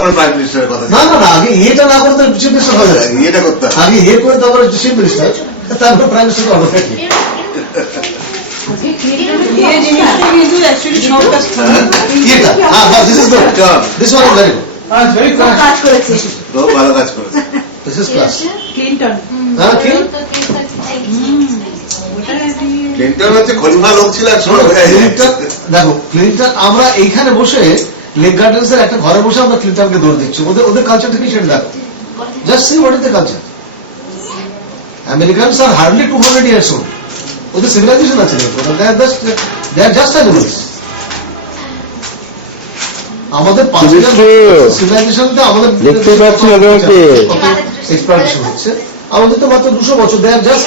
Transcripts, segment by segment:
তারপরে প্রাইম মিনিস্টারের কথা। না না না, আগে এটা না করতে চিফ মিনিস্টার হবে, এটা করতে আগে করে তারপরে চিফ মিনিস্টার, তারপরে প্রাইম মিনিস্টার হবে। ভালো কাজ করেছে। ক্লিন্টন হচ্ছে খলিফা লোক ছিল। দেখো ক্লিন্টন, আমরা এইখানে বসে লেক গার্ডেন্স এর একটা ঘরে বসে আমরা ক্লিন্টনকে দৌড় দিচ্ছি, ওদের কালচারটা কি সেটা দেখো। Just see what is the culture. Americans R hardly 200 years old, ওদের সিভিলাইজেশন আছে, দে আর জাস্ট অ্যানিমালস। আমাদের সিভিলাইজেশনটা আমাদের দেখতে পাচ্ছি এক্সপ্লয়টেশন হচ্ছে, আমাদের তো মাত্র 200 বছর। দে আর জাস্ট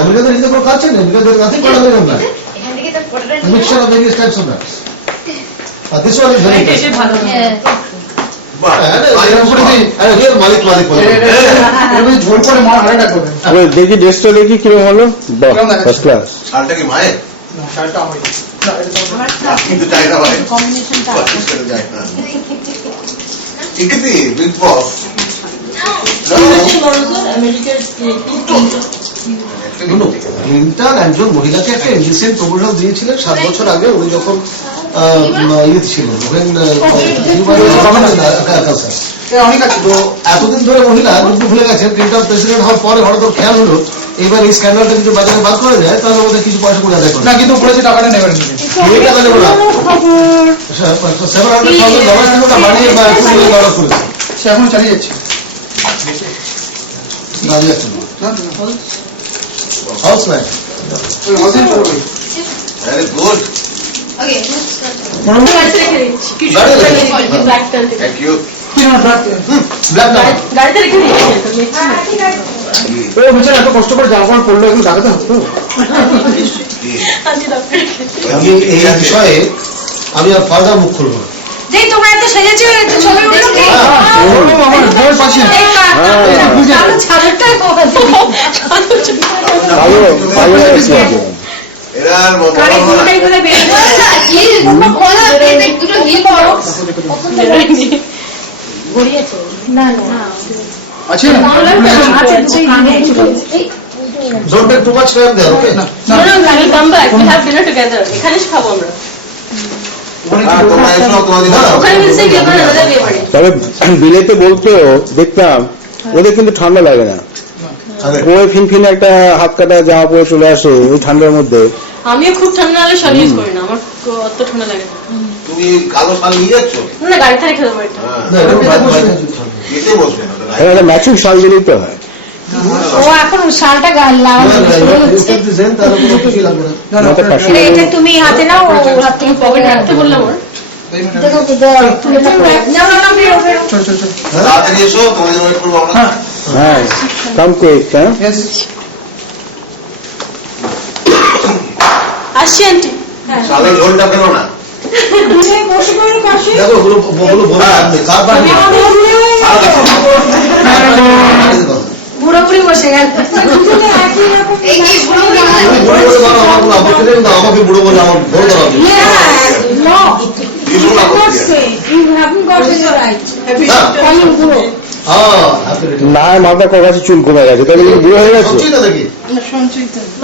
আমেরিকাদের নিজেদের কোনো কালচার নেই, because there nothing called American band, mixture of various types of bands. This one is very interesting. দেখি ড্রেসটা দেখি কিরকম হলো। First class. শালটা কি মায়ের? কিন্তু চাই না ভাই, যায় না ঠিকই বিগ বস। ক্লিন্টন একজন মহিলাকে একটা ইন্ডিসেন্ট প্রপোজাল দিয়েছিলেন 7 বছর আগে, উনি যখন ইয়ে ছিলেন, তো এতদিন ধরে মহিলা কিন্তু ভুলে গেছেন। ক্লিন্টন প্রেসিডেন্ট হওয়ার পরে হঠাৎ খেয়াল হলো এবার এই স্ক্যান্ডালটা কিন্তু বাজারে বার করে দেয়, তাহলে ওদের কিছু পয়সা করে আদায় করে না, কিন্তু বলেছে টাকাটা নেবেন, টাকা নেবো না। $700,000 বাড়িয়ে বা $2 million করেছে, সে এখন চালিয়ে যাচ্ছে। হাউস নাই এত কষ্ট করে জামা কাপড় পড়লো, এখন টাকাতে হতো। আমি এই বিষয়ে আমি আর ফার্দার মুখ খুলবো না। তোমরা এত সেজেছো, ছবিগুলো কি Don't take too much time there, okay? No, we'll come back. We'll have dinner together. এখানে খাবো আমরা। তবে বিলেতে বলতো দেখতাম ওদের কিন্তু ঠান্ডা লাগে না, ওই ফিনফিনে একটা হাত কাটা জামা পরে চলে আসে ওই ঠান্ডার মধ্যে। আমিও খুব ঠান্ডা হলে শাল ইউজ করি না, আমার অত ঠান্ডা লাগে না। তুমি কালো শাল নিয়ে যাচ্ছ? না, গাড়িতে রেখে দেবো এটা। একটা ম্যাচিং শাল দিলেই তো হয়। ও এখন শালটা এটা তুমি হাতে নাও, হাত থেকে পকেটে রাখতে বললাম। ওর হ্যাঁ, কাম কুইক। হ্যাঁ, আসছি আন্টি। শালের ঝোলটা পেল না। বুড়ো বুড়ি বসে গেল। আমাকে বুড়ো বলে আমার বড় না, মাথা কাছে চুল কমে গেছে, তাহলে বুড়ো হয়ে গেছে।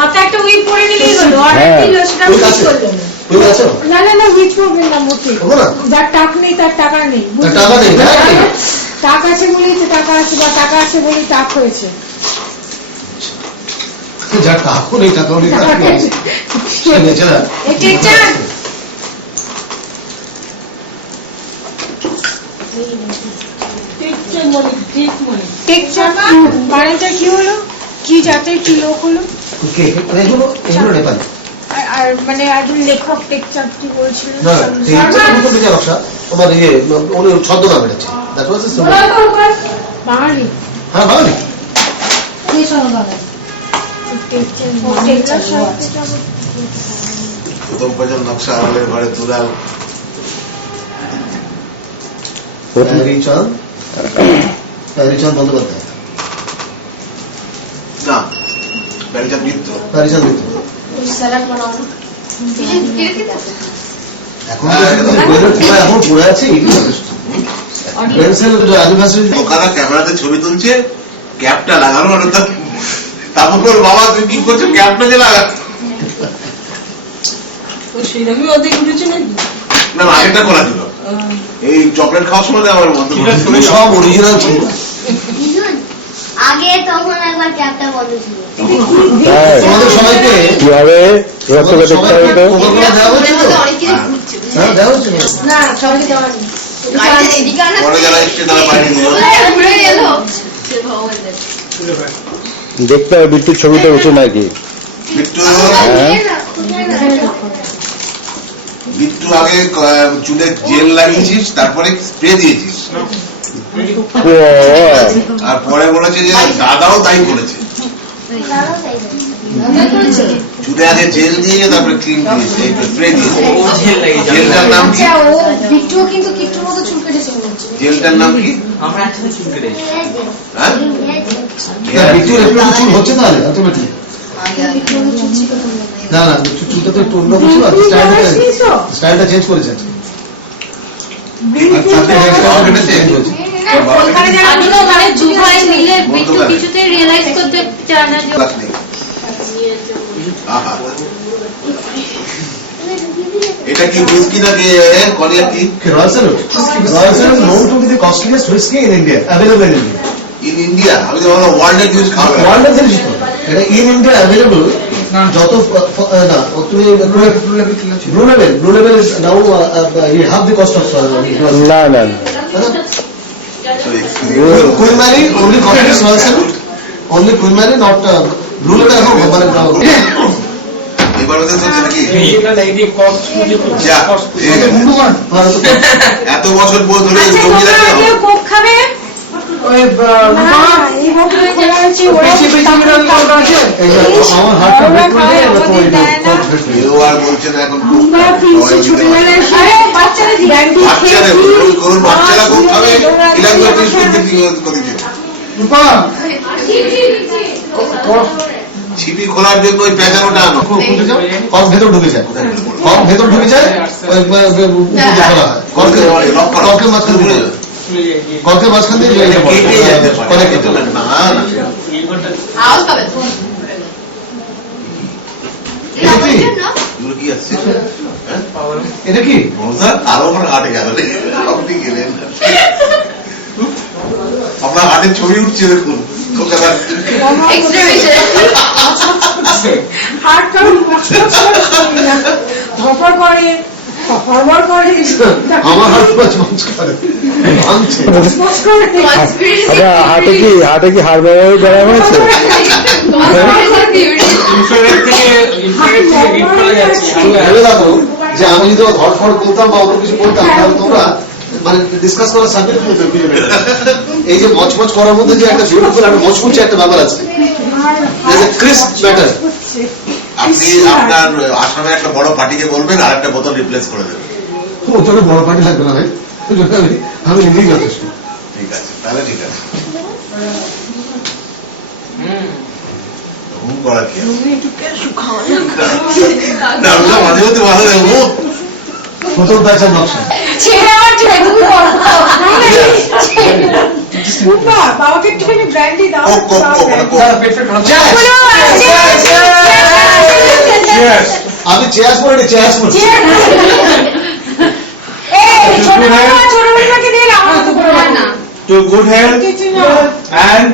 মাথা একটা উইক পরে নিলেই হলো, আর না না না, উইক করবেন না মোটে। যার টাক নেই তার টাকা নেই, টাক আছে বলেই তো টাকা আছে, বা টাকা আছে বলেই টাক হয়েছে। যার টাকা নেই টাকা নেই বাড়িটা কি হলো, কি জাতের কি লোক হলো, এগুলো নেপালি। আর মানে একজন লেখক টেকচার কি বলছিল, তোমার ইয়ে উনি ছদ্মনাম বেড়েছে বাঙালি। হ্যাঁ বাঙালি। প্রথম প্রজন্ম নকশা আমাদের ঘরে তুলাল প্যারিচাঁদ বন্দ্যোপাধ্যায়। না, প্যারিচাঁদ মিত্র। প্যারিচাঁদ মিত্র। এখন ব্রেনের খোলা এখন পড়ে আছে এগুলো যথেষ্ট। ব্রেন সেল অ্যানিভার্সারি ওখানে ক্যামেরাতে ছবি তুলছে, ক্যাপটা লাগানো আর তারপর ওর বাবা তুই কি করছো, ক্যাপটা যে লাগা সেরকমই অর্ধেক উঠেছে নাকি? না আগেরটা খোলা ছিল, এই চকলেট খাওয়ার সময় আমার বন্ধ করে সব অরিজিনাল ছিল। আগে তখন একবার ক্যাবটা বন্ধ ছিল। তোমাদের সবাইকে কিভাবে এবার তোকে দেখতে হবে তো কোকাকোলা দেওয়া হয়েছিল? হ্যাঁ দেওয়া হয়েছিল। না সবাইকে দেওয়া নেই। পরে যারা এসছে তারা বাইরে নিয়ে দেখতে হবে বিট্টুর ছবিটা উঠে নাকি। বিট্টু হ্যাঁ বিট্টু আগে চুলে জেল লাগিয়েছিস, তারপরে স্প্রে দিয়েছিস, আর পরে বলেছে যে দাদাও তাই করেছে, চুলে আগে জেল দিয়ে তারপরে ক্রিম দিয়েছে, স্প্রে দিয়েছে। জেলটার নাম কি? আচ্ছা ও বিট্টুও কিন্তু কিট্টুর মতো চুল কেটেছে মনে হচ্ছে। জেলটার নাম কি? আমরা একসাথে চুল কেটেছি। হ্যাঁ বিট্টুর একটু চুল হচ্ছে তাহলে অটোমেটিক। না না বিট্টুর চুলটা তো একটু অন্য কিছু আছে, স্টাইলটা চেঞ্জ করেছে। ওখানে যারা ছিল মানে দুভাই মিলে বিট্টু কিছুতেই রিয়েলাইজ করতে চায় না যে আহা। এটা কি হুইস্কি নাকি কনিয়াক কি? Royal salute known to be the costliest whiskey in India, available in India. In India? আমি তো ভাবলাম ওয়ার্ল্ডের নিউজ খাবে। ওয়ার্ল্ডের জিনিস তো এটা ইন ইন্ডিয়া অ্যাভেলেবল। যত না তুমি blue level now you have the cost of না না Queen Mary only costs Royal Salute, only Queen Mary, not blue level এখন মানে এবার ওদের চলছে নাকি? এটা নেগেটিভ কস্ট যা, এত বছর পর ধরে আচ্ছা জমি তোমরা রাখতে কেউ কোক খাবে? ওই হ্যাঁ, এই বোতলে খোলা হয়েছে, ওরা আমার হাতটা ওরা ব্রেক করে খায়, দেয় আমাদের তোমার দেয় না। কেউ আর বলছে না এখন খুব আমরা খারাপ, প্রিন্সে সবাই দিতে ছোটবেলায় পারে। আরে বাচ্চারা ব্যান্ডি বাচ্চারা করুন, বাচ্চারা খুব খাবে, ইলাঙ্গা পিস করতে কি করেছে? ছিপি খোলার জন্য ওই পেঁচানোটা আনো। কম ভেতর ঢুকে যায়, কম ভেতর ঢুকে যায় কলকের মাঝখান দিয়ে কলকের মাঝখান দিয়ে কেটে যেতে পারে। কলে কেটে না না, এটা কি এগুলো কি আসছে? হ্যাঁ? এটা কি মজা, আরো ওখানে হাটে গেল রে, আপনি গেলেন। আপনার হাটের ছবি উঠছে দেখুন কলকাতার। হাত কারণ ধপর করে ফরওয়ার্ড করে আমার হাত মচমচ করে ভাঙছে। মচ করে আচ্ছা হাটে কি হাড় ব্যবহার করা হয়েছে? ইনফ্রারেড থেকে হিট করা যাচ্ছে। ভেবে দেখো যে আমি যদি ধরফড় বলতাম বা অন্য কিছু বলতাম তাহলে তোমরা মানে ডিসকাস করার সাবজেক্ট খুঁজে পেতে। এই যে মচমচ করার মধ্যে যে একটা বিউটিফুল একটা মচমুচে একটা ব্যাপার আছে, ক্রিস্প ম্যাটার। আপনি আপনার আসামে একটা বড় পার্টিকে বলবেন আর একটা বোতল রিপ্লেস করে দেবেন। ওটা বড় পার্টি লাগবে না ভাই, আমি নিজেই যথেষ্ট। ঠিক আছে, তাহলে ঠিক আছে। ঘুম করা কি মাঝে মধ্যে ভালো দেবো। প্রথম প্যাঁচার নকশা ছেড়ে আমার ছেড়ে তুমি বলো বাবাকে একটুখানি ব্র্যান্ডি দাও। আমি চেয়ার্স পরে চেয়ার্স পড়ছি। ছোটবেলাকে দিয়ে আমার তো না To good health and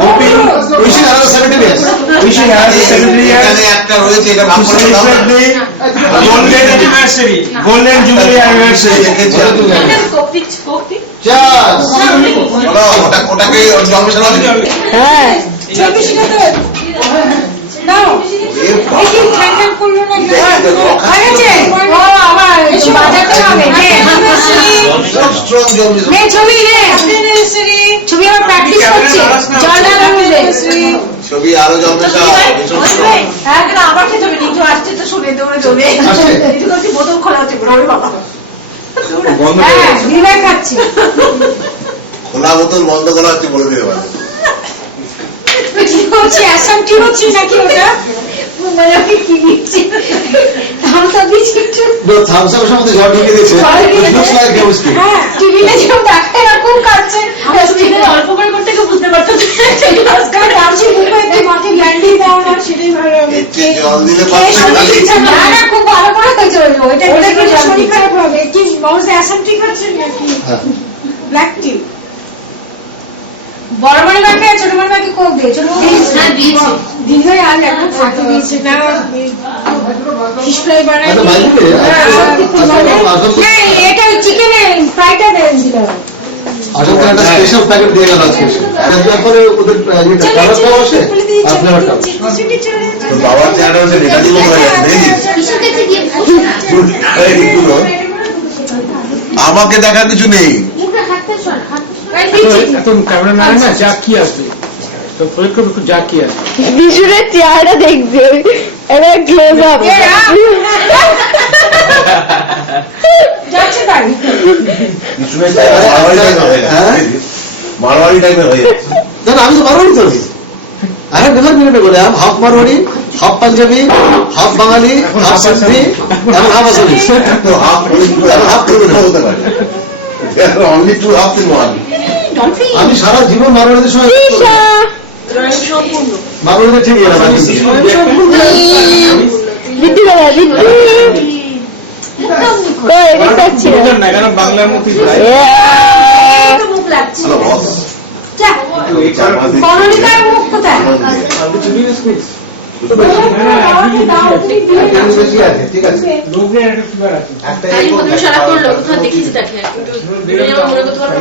hoping wishing another 70 years. wishing happy 70 years. এখানে একটা রয়েছে, এটা ভাগ করে দাও না। Golden anniversary, golden jubilee anniversary. Cheers. চলো, ওটাকে জংশন হবে। নাও এ বাবা। এই কি ঠ্যাং করলো না হয়েছে ও আবার বাজাতে হবে স্ট্রং জমি। নে ছবি নে ছবি আমার প্র্যাকটিস করছে জল ঢালানো ছবি আরো জমে এখন আবার খেতে হবে নিচু আসছে তো শুনে দৌড়ে দৌড়ে এই তো বোতল খোলা হচ্ছে ওরে বাবা হ্যাঁ বিলাই খাচ্ছি খোলা বোতল বন্ধ করা হচ্ছে বলে দেবে ভালো। কি করছি অ্যাসামটি হচ্ছে নাকি ওটা মানে আমি কি দিচ্ছি থামস আপ দিচ্ছি একটু থামস আপের মধ্যে ঝড় ঢুকে দিয়েছে looks like chemistry। হ্যাঁ টিভিতে যেমন দেখায় এরকম কাটছে অল্প করে করতে কেউ বুঝতে পারতো আজকাল কাটছে মুখে একটু মাকে ব্যান্ডি দাও না সেটাই ভালো হবে এর চেয়ে জল দিলে খেয়ে পাচ্ছে শরীর না। ঠিকঠাক না, না, খুব ভালো করে হয়েছে ওইটা কিন্তু শরীর খারাপ হবে কি মাউস অ্যাসেন্টিক হচ্ছে নাকি ব্ল্যাক টি বড় বড় মাকে ছোট বড় মাকে কোক দিয়ে ছোট হ্যাঁ, দিয়েছি। দিলে আর এখন ফাঁকি দিয়েছে না ফিশ ফ্রাই বানাই আচ্ছা, বাইরে না এটা চিকেন ফ্রাইটা দেন দিল আসলে একটা স্পেশাল প্যাকেট দিয়ে গেল আজকে তারপরে ওদের যেটা খাবারটাও আসে আর ফ্লেভারটাও তো বাবার চেহারা হচ্ছে নেতাজি লোক হয়ে যাচ্ছে দেখি আমাকে দেখার কিছু নেই। মুখে হাতটা সর হাত এখন ক্যামেরা না না যা কি আছে তো প্রয়োগ করবে যা কি আছে বিশুরের চেহারা দেখবে এবার গ্লেজ হবে যাচ্ছে তাই কিছুমের জায়গায় মারোয়ারি টাইপের হয়ে যাচ্ছে। না না আমি তো মারোয়ারি তো I have never been able to have half Marwari, half Punjabi, half Bengali, half Sindhi, and half Assamese. তো হাফ হতে পারে only to half in one. আমি সারা জীবন মারোয়ারিদের সঙ্গে মারোয়ারিদের ঠিক গেলাম বিদ্যু বাবা বিদ্যু কই দেখতে পাচ্ছি না না কেন বাংলার মতোই মুখ লাগছে হ্যালো বস যা কলোনিকার মুখ কোথায় বেশি আছে ঠিক আছে লোকের একটা ফিগার আছে তাই প্রথমে সারা করলো কোথাও দেখিস দেখে কিন্তু আমার মনে করতে পারবো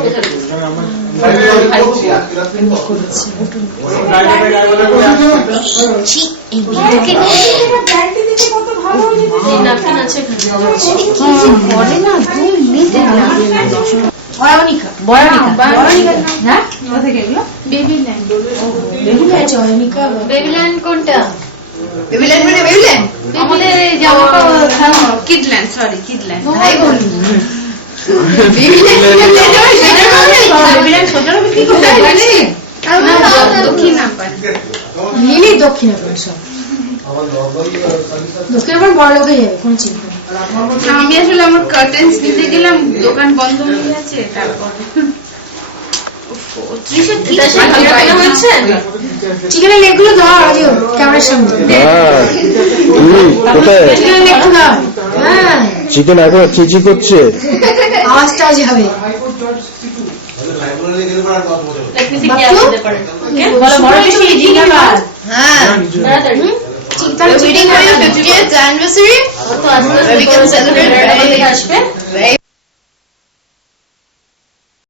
কোথায় ব্যান্ডি দিতে কত ভালো এই নাপকিন আছে করে না 2 মিনিট অয়নিকা বয়নিকা না কোথা থেকে এগুলো বেবি ল্যান্ড বেবি আছে অয়নিকা বেবি ল্যান্ড কোনটা বেবি ল্যান্ড মানে বেবি ল্যান্ড আমাদের জামা কাপড় kid land sorry kid land ভাই বলি বেবি ল্যান্ড ছোটরা বিক্রি করতে দক্ষিণ নাম্বার লিলি দক্ষিণাপন সব দক্ষিণাপন বড় লোকে যাবে কোন চিন্তা আমি আসলে আমার কার্টেন্স নিতে গেলাম দোকান বন্ধ হয়ে গেছে তারপর চিকেনের লেগগুলো দাও আজও ক্যামেরার সামনে কোথায় চিকেনের লেগ দাও হ্যাঁ চিকেন এখন চিচি করছে আওয়াজটা আজ হবে বলো বড় বেশি জিজ্ঞাসা হ্যাঁ wedding anniversary so we can celebrate আসবে